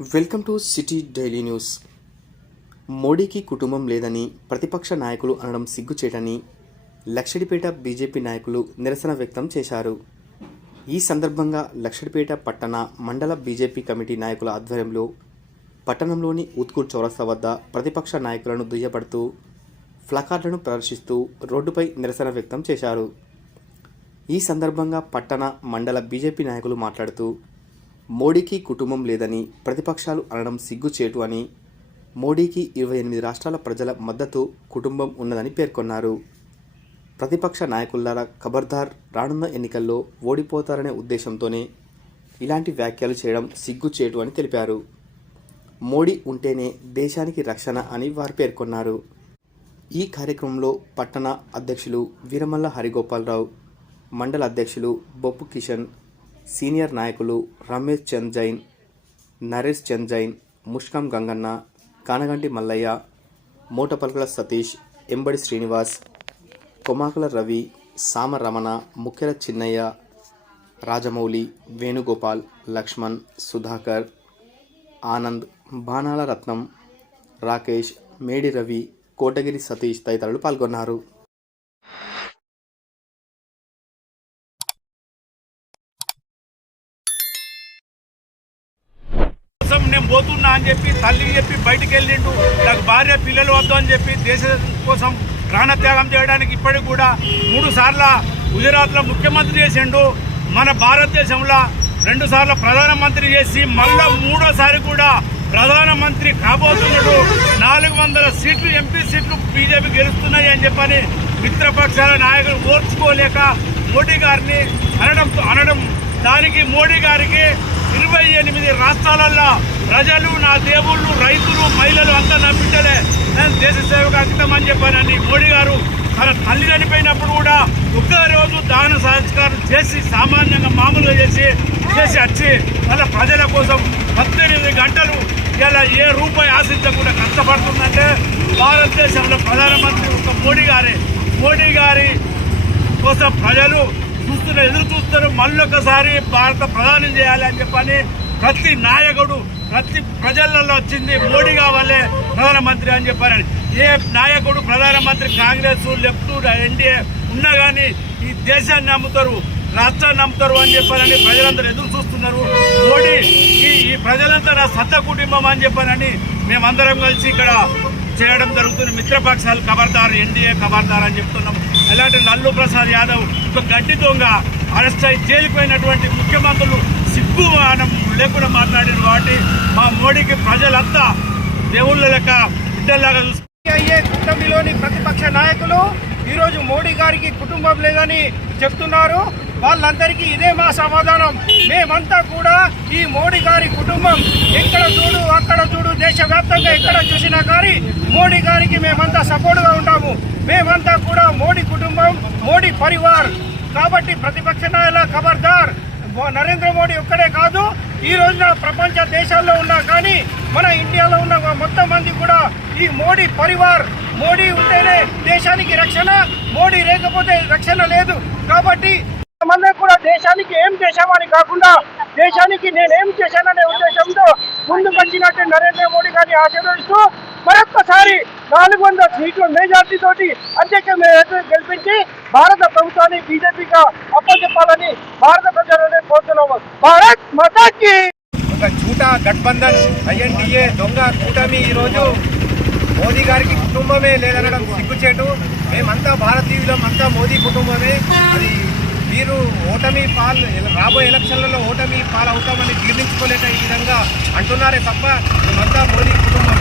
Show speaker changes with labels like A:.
A: Welcome to city daily news. మోడీకి కుటుంబం లేదని ప్రతిపక్ష నాయకులు అనడం సిగ్గుచేటని లక్షడిపేట బీజేపీ నాయకులు నిరసన వ్యక్తం చేశారు. ఈ సందర్భంగా లక్షడిపేట పట్టణ మండల బీజేపీ కమిటీ నాయకుల ఆధ్వర్యంలో పట్టణంలోని ఉత్కూర్ చౌరస్తా వద్ద ప్రతిపక్ష నాయకులను దుయ్యబడుతూ ఫ్లకార్డులను ప్రదర్శిస్తూ రోడ్డుపై నిరసన వ్యక్తం చేశారు. ఈ సందర్భంగా పట్టణ మండల బీజేపీ నాయకులు మాట్లాడుతూ మోడీకి కుటుంబం లేదని ప్రతిపక్షాలు అనడం సిగ్గుచేటు అని మోడీకి ఇరవై ఎనిమిది రాష్ట్రాల ప్రజల మద్దతు కుటుంబం ఉన్నదని పేర్కొన్నారు. ప్రతిపక్ష నాయకులారా ఖబర్దార్ రానున్న ఎన్నికల్లో ఓడిపోతారనే ఉద్దేశంతోనే ఇలాంటి వ్యాఖ్యలు చేయడం సిగ్గుచేటు అని తెలిపారు. మోడీ ఉంటేనే దేశానికి రక్షణ అని వారు పేర్కొన్నారు. ఈ కార్యక్రమంలో పట్టణ అధ్యక్షులు వీరమల్ల హరిగోపాలరావు మండల అధ్యక్షులు బొప్పు కిషన్ సీనియర్ నాయకులు రమేష్ చంద్ జైన్ నరేష్ చంద్ జైన్ ముష్కం గంగన్న కానగంటి మల్లయ్య మూటపల్కల సతీష్ ఎంబడి శ్రీనివాస్ కొమాకుల రవి సామ రమణ ముఖ్యల చిన్నయ్య రాజమౌళి వేణుగోపాల్ లక్ష్మణ్ సుధాకర్ ఆనంద్ బాణాల రత్నం రాకేష్ మేడి రవి కోటగిరి సతీష్ తదితరులు పాల్గొన్నారు.
B: నేను పోతున్నా అని చెప్పి తల్లికి చెప్పి బయటికి వెళ్ళిండు. నాకు భార్య పిల్లలు వద్దు అని చెప్పి దేశం కోసం ప్రాణత్యాగం చేయడానికి ఇప్పటికి కూడా మూడు సార్ల గుజరాత్లో ముఖ్యమంత్రి చేసిండు. మన భారతదేశంలో రెండు సార్లు ప్రధానమంత్రి చేసి మళ్ళా మూడోసారి కూడా ప్రధానమంత్రి కాబోతున్నాడు. నాలుగు వందల సీట్లు ఎంపీ సీట్లు బీజేపీ గెలుస్తున్నాయి అని చెప్పని మిత్రపక్షాల నాయకులు ఓర్చుకోలేక మోడీ గారిని అనడం అనడం దానికి మోడీ గారికి ఇరవై ఎనిమిది రాష్ట్రాలలో ప్రజలు నా దేవుళ్ళు రైతులు మహిళలు అంతా నా బిడ్డలే. నేను దేశ సేవకు అంకితం అని చెప్పానని మోడీ గారు తన తల్లి చనిపోయినప్పుడు కూడా ఒక్క రోజు దాన సంస్కారం చేసి సామాన్యంగా మామూలుగా చేసి చేసి వచ్చి మళ్ళీ ప్రజల కోసం పద్దెనిమిది గంటలు ఇలా ఏ రూపాయి ఆశించకుండా కష్టపడుతుందంటే భారతదేశంలో ప్రధానమంత్రి ఒక మోడీ గారే. మోడీ గారి కోసం ప్రజలు చూస్తున్న ఎదురు చూస్తారు మళ్ళొకసారి భారత ప్రధాని చేయాలి అని చెప్పని ప్రతి నాయకుడు ప్రతి ప్రజలలో వచ్చింది మోడీ వల్లే ప్రధానమంత్రి అని చెప్పారని ఏ నాయకుడు ప్రధానమంత్రి కాంగ్రెస్ లెఫ్ట్ ఎన్డీఏ ఉన్నా కానీ ఈ దేశాన్ని నమ్ముతారు రాష్ట్రాన్ని నమ్ముతారు అని చెప్పారని ప్రజలందరూ ఎదురు చూస్తున్నారు. మోడీ ఈ ఈ ప్రజలంతా నా సత్త కుటుంబం అని చెప్పారని మేమందరం కలిసి ఇక్కడ చేయడం జరుగుతుంది. మిత్రపక్షాలు ఖబర్దార్ ఎన్డీఏ ఖబర్దార్ అని చెప్తున్నాం. అలాంటి లల్లు ప్రసాద్ యాదవ్ ఒక గడ్డి దొంగ అరెస్ట్ అయి జైలుపోయినటువంటి ముఖ్యమంత్రులు సిగ్గు మానం లేకుండా మాట్లాడారు కాబట్టి మా మోడీకి ప్రజలంతా దేవుళ్ళ లెక్క బిడ్డల్లాగా చూసు
C: అయ్యే కూటమిలోని ప్రతిపక్ష నాయకులు ఈరోజు మోడీ గారికి కుటుంబం లేదని చెప్తున్నారు. వాళ్ళందరికీ ఇదే మా సమాధానం. మేమంతా కూడా ఈ మోడీ గారి కుటుంబం ఎక్కడ చూడు అక్కడ చూడు దేశవ్యాప్తంగా ఎక్కడ చూసినా కానీ మోడీ గారికి మేమంతా సపోర్ట్గా ఉంటాము. మేమంతా కూడా మోడీ కుటుంబం మోడీ పరివార్. కాబట్టి ప్రతిపక్ష నాయకుల ఖబర్దార్ నరేంద్ర మోడీ ఒక్కడే కాదు ఈ రోజున ప్రపంచ దేశాల్లో ఉన్నా కానీ మన ఇండియాలో ఉన్న మొత్తం మంది కూడా ఈ మోడీ పరివార్. మోడీ ఉంటేనే దేశానికి రక్షణ మోడీ లేకపోతే రక్షణ లేదు. కాబట్టి మనం కూడా దేశానికి ఏం చేశామని కాకుండా దేశానికి నేనేం చేశాననే ఉద్దేశంతో ముందుకు వచ్చినట్టు నరేంద్ర మోడీ గారిని ఆశీర్వదిస్తూ మరొక్కసారి నాలుగు వందల సీట్ల మెజార్టీ తోటి అధ్యక్ష గెలిపించి భారత ప్రభుత్వాన్ని బీజేపీగా అప్పచెప్పాలని భారత ప్రజలనే కోరుతున్నాము. భారత్ మతాకి!
D: ఒక చూట గఠబంధన్ ఐఎన్డీఏ దొంగ కూటమి ఈరోజు మోదీ గారికి కుటుంబమే లేదనడం సిగ్గుచేటు. మేమంతా భారతీయులం అంతా మోదీ కుటుంబమే. అది వీరు ఓటమి పాల్ రాబోయే ఎలక్షన్లలో ఓటమి పాలవుతామని జీర్ణించుకోలేక ఈ విధంగా అంటున్నారే తప్ప మేమంతా మోదీ కుటుంబం